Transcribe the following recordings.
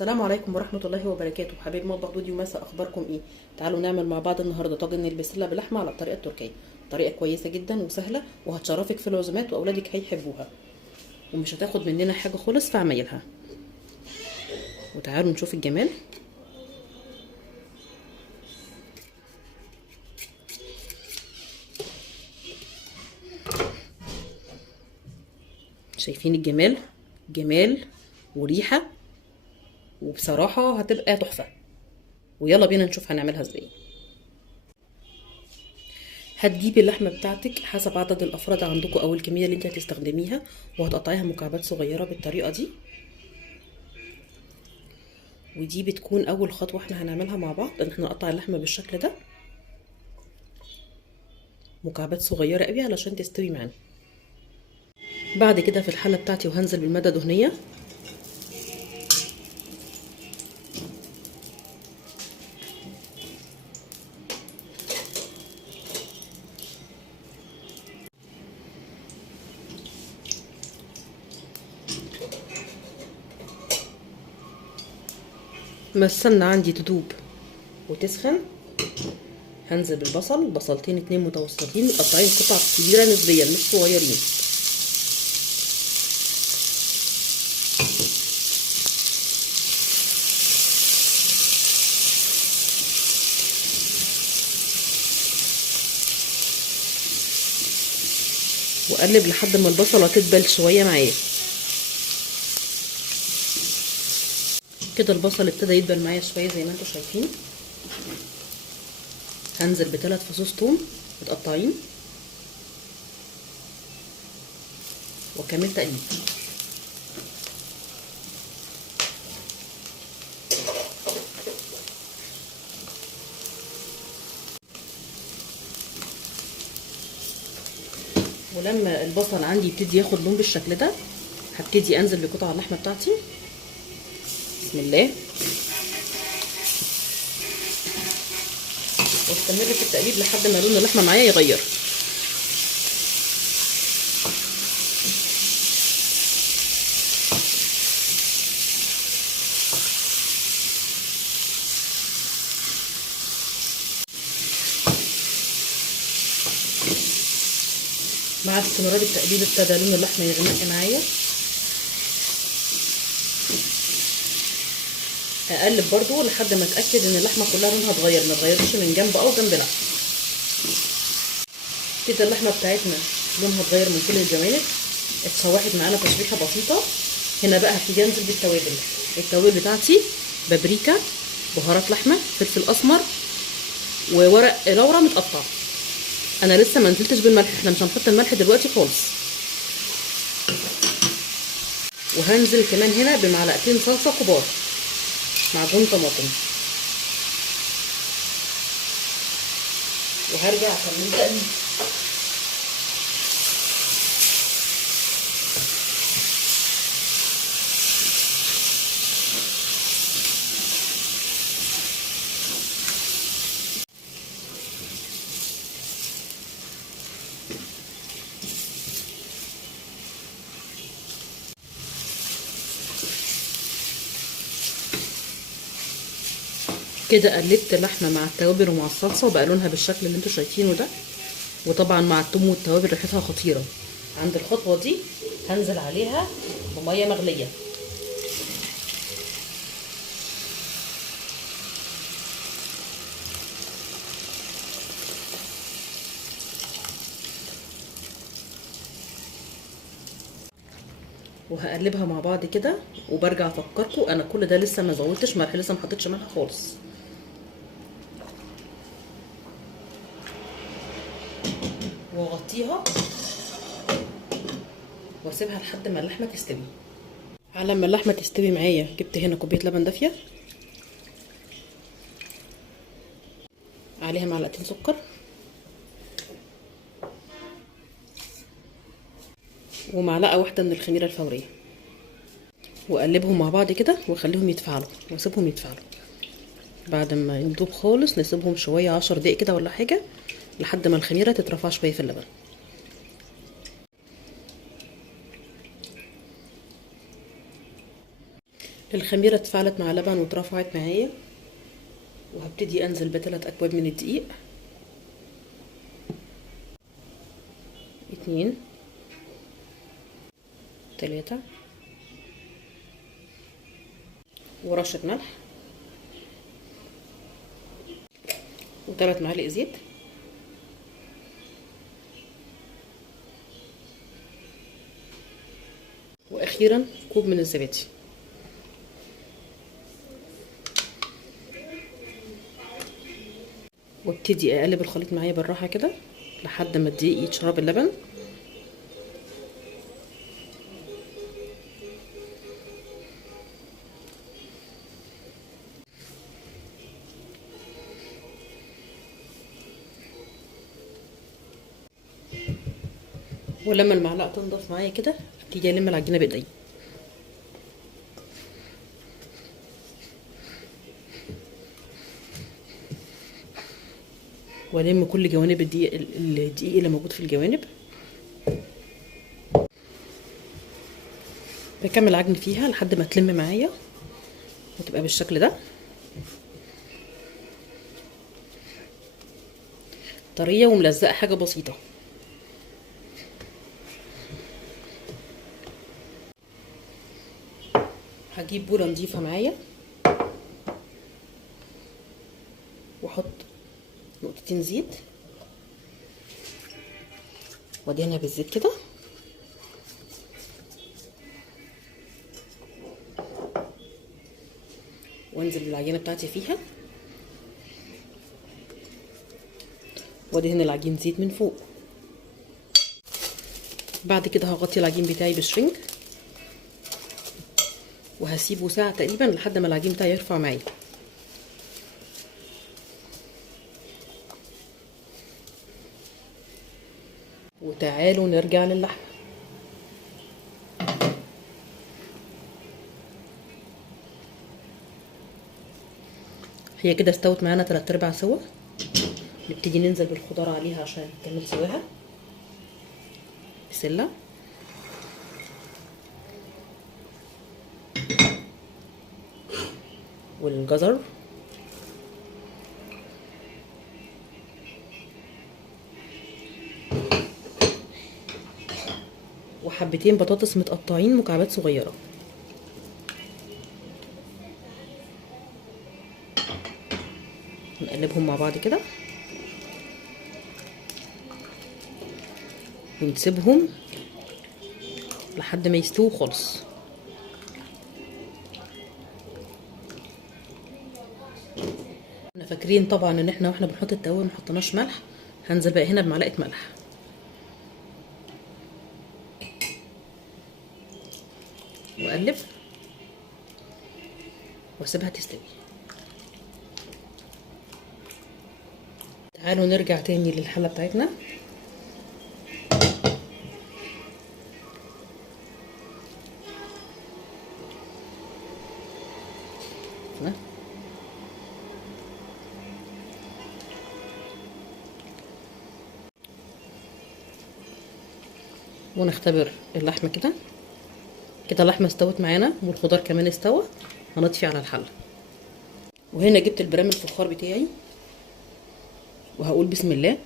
السلام عليكم ورحمة الله وبركاته. حبايب مطبخ دودي وماسة، اخباركم ايه؟ تعالوا نعمل مع بعض النهارده طاجن البسلة باللحمة على الطريقة التركية. طريقة كويسة جدا وسهلة وهتشرفك في العزومات واولادك هيحبوها ومش هتاخد مننا حاجة خالص في عمايلها. وتعالوا نشوف الجمال. شايفين الجمال؟ جمال وريحة، وبصراحة هتبقى تحفة. ويلا بينا نشوف هنعملها ازاي. هتجيبي اللحمه بتاعتك حسب عدد الافراد عندكم او الكميه اللي انت هتستخدميها، وهتقطعيها مكعبات صغيره بالطريقه دي. ودي بتكون اول خطوه احنا هنعملها مع بعض، ان احنا نقطع اللحمه بالشكل ده مكعبات صغيره قوي علشان تستوي معانا. بعد كده في الحله بتاعتي وهنزل بالماده دهنيه. ما السمنه عندي تدوب وتسخن، هنزل بالبصل، بصلتين اتنين متوسطين متقطعين قطع كبيره نسبيا مش صغيرين. واقلب لحد ما البصله تدبل شويه معايا. كده البصل ابتدى يدبل معايا شويه زي ما انتم شايفين. هنزل بثلاث فصوص ثوم متقطعين واكمل تقليب. ولما البصل عندي يبتدي ياخد لون بالشكل ده، هبتدي انزل بقطع اللحمه بتاعتي. بسم الله. واستمر في التقليب لحد ما لون اللحمه معايا يغير. مع استمرار التقليب ابتدى لون اللحمه يغمق معايا. اقلب برضو لحد ما اتاكد ان اللحمه كلها لونها اتغير، ما اتغيرتش من جنب او جنب لا. كده اللحمه بتاعتنا لونها اتغير من كل الجوانب، اتشوحت معانا تشويحه بسيطه. هنا بقى هبتدي انزل بالتوابل. التوابل بتاعتي بابريكا، بهارات لحمه، فلفل اسمر، وورق لورا متقطع. انا لسه ما نزلتش بالملح، احنا مش هنحط الملح دلوقتي خالص. وهنزل كمان هنا بمعلقتين صلصه كبار، معجون طماطم. وهرجع اكمل تقليب. كده قلبت اللحمه مع التوابل ومع الصلصه وبقى لونها بالشكل اللي انتوا شايفينه ده. وطبعا مع الثوم والتوابل ريحتها خطيره. عند الخطوه دي هنزل عليها بميه مغليه. وهقلبها مع بعض كده. وبرجع افكركم انا كل ده لسه ما زودتش ملح، لسه ما حطيتش ملح خالص. واغطيها واسيبها لحد ما اللحمه تستوي. على ما اللحمه تستوي معايا جبت هنا كوبايه لبن دافيه، عليها معلقتين سكر، ومعلقه واحده من الخميره الفوريه. واقلبهم مع بعض كده واخليهم يتفاعلوا واسيبهم يتفاعلوا. بعد ما يندوب خالص نسيبهم شويه 10 دقايق كده ولا حاجه، لحد ما الخميره تترفع شويه في اللبن. الخميرة اتفعلت مع لبن واترفعت معايا، وهبتدي انزل ب3 اكواب من الدقيق. 2 3 ورشة ملح و3 معالق زيت واخيرا كوب من الزبادي. وابتدي اقلب الخليط معايا بالراحه كده لحد ما الدقيق يتشرب اللبن. ولما المعلقه تنضف معايا كده ابتدي الم العجينه بايدي. والم كل جوانب الدقيق اللي موجود في الجوانب. بكمل عجن فيها لحد ما تلم معايا وتبقى بالشكل ده، طريه وملزقه حاجه بسيطه. هجيب بوله نضيفه معايا واحط نقطتين زيت وادهنها بالزيت كده، وانزل بالعجينه بتاعتي فيها وادهن العجين زيت من فوق. بعد كده هغطي العجين بتاعي بشرينج وهسيبه ساعه تقريبا لحد ما العجين بتاعي يرفع معايا. وتعالوا نرجع للحمه. هي كده استوت معانا 3/4 سوا. نبتدي ننزل بالخضار عليها عشان تكمل سواها. بسله والجزر وحبتين بطاطس متقطعين مكعبات صغيره. نقلبهم مع بعض كده ونسيبهم لحد ما يستووا خالص. احنا فاكرين طبعا ان احنا واحنا بنحط التوابل ما حطيناش ملح. هنزل بقى هنا بمعلقه ملح واقلب واسيبها تستوي. تعالوا نرجع تاني للحله بتاعتنا. ونختبر اللحمه كده. كده اللحمه استوت معانا والخضار كمان استوى. هنطفي على الحله. وهنا جبت البرام الفخار بتاعي وهقول بسم الله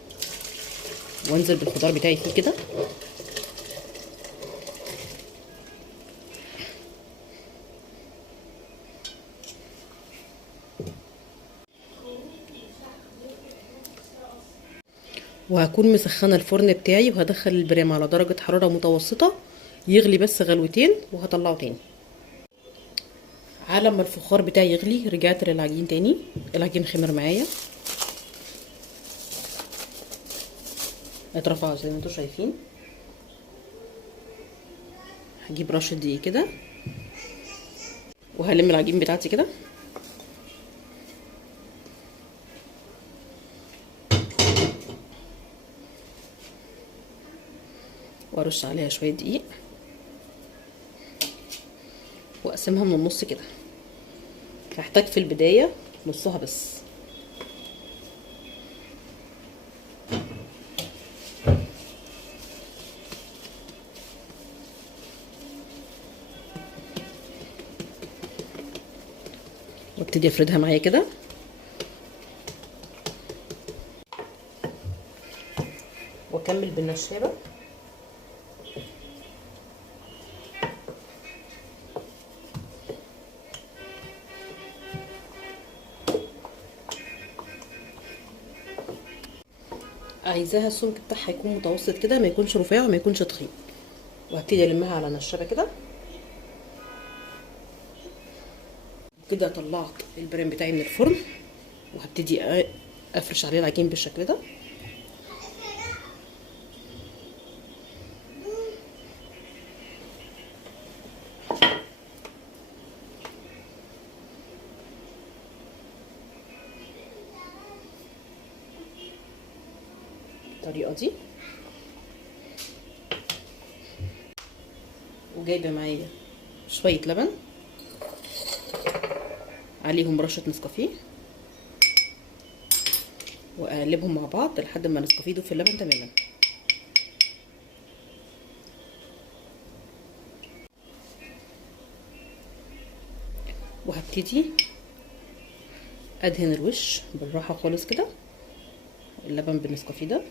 وانزل بالخضار بتاعي فيه كده. وهكون مسخنه الفرن بتاعي وهدخل البرام على درجه حراره متوسطه يغلي بس غلوتين وهطلعه تاني. على ما الفخار بتاعي يغلي رجعت للعجين تاني. العجين خمر معايا اترفع زي ما انتوا شايفين. هجيب رشه دقيق كده وهلم العجين بتاعتي كده وارش عليها شويه دقيق واقسمها من النص كده. هحتاج في البدايه نصها بس. وابتدي افردها معايا كده. واكمل بالنشابه. عايزاها السمك بتاعها يكون متوسط كده، ما يكونش رفيع وما يكونش تخين. وهبتدي المها على نشابه كده. كده طلعت البريم بتاعي من الفرن، وهبتدي افرش عليه العجين بالشكل ده. بالطريقه دي. وجايبه معايا شويه لبن عليهم رشه نسكافيه، واقلبهم مع بعض لحد ما النسكافيه يدوب في اللبن تماما. وهبتدي ادهن الوش بالراحه خالص كده اللبن بالنسكافيه ده.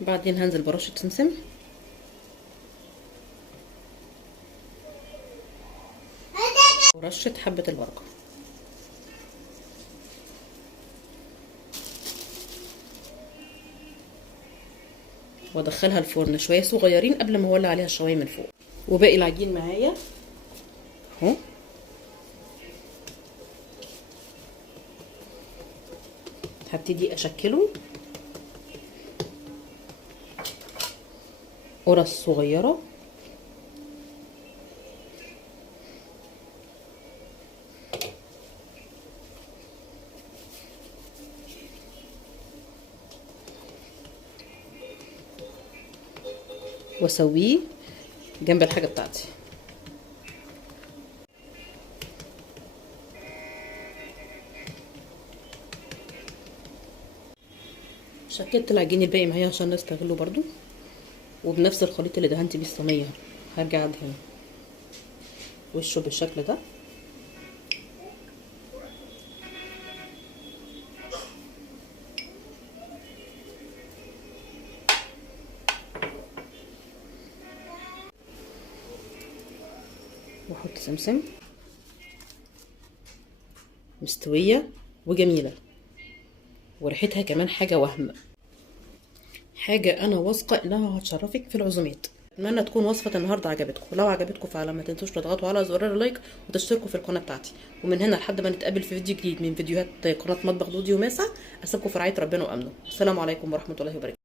بعدين هنزل برشه سمسم، ورشه حبه البركه، وادخلها الفرن شويه صغيرين قبل ما اولع عليها الشوايه من فوق. وباقي العجين معايا اهو. هبتدي اشكله قرص صغيره، واسويه جنب الحاجه بتاعتي. شكلت العجين الباقي معايا عشان نستغله برضو، وبنفس الخليط اللي دهنت بيه الصينيه هرجع ادهن وشه بالشكل ده. واحط سمسم. مستويه وجميله، وريحتها كمان حاجه وهم، حاجه انا واثقه انها هتشرفك في العزومات. اتمنى تكون وصفه النهارده عجبتكم. لو عجبتكم فعلا ما تنسوش تضغطوا على زرار اللايك وتشتركوا في القناه بتاعتي. ومن هنا لحد ما نتقابل في فيديو جديد من فيديوهات قناه مطبخ دودي وماسة، اسيبكم في رعايه ربنا وامنه. السلام عليكم ورحمه الله وبركاته.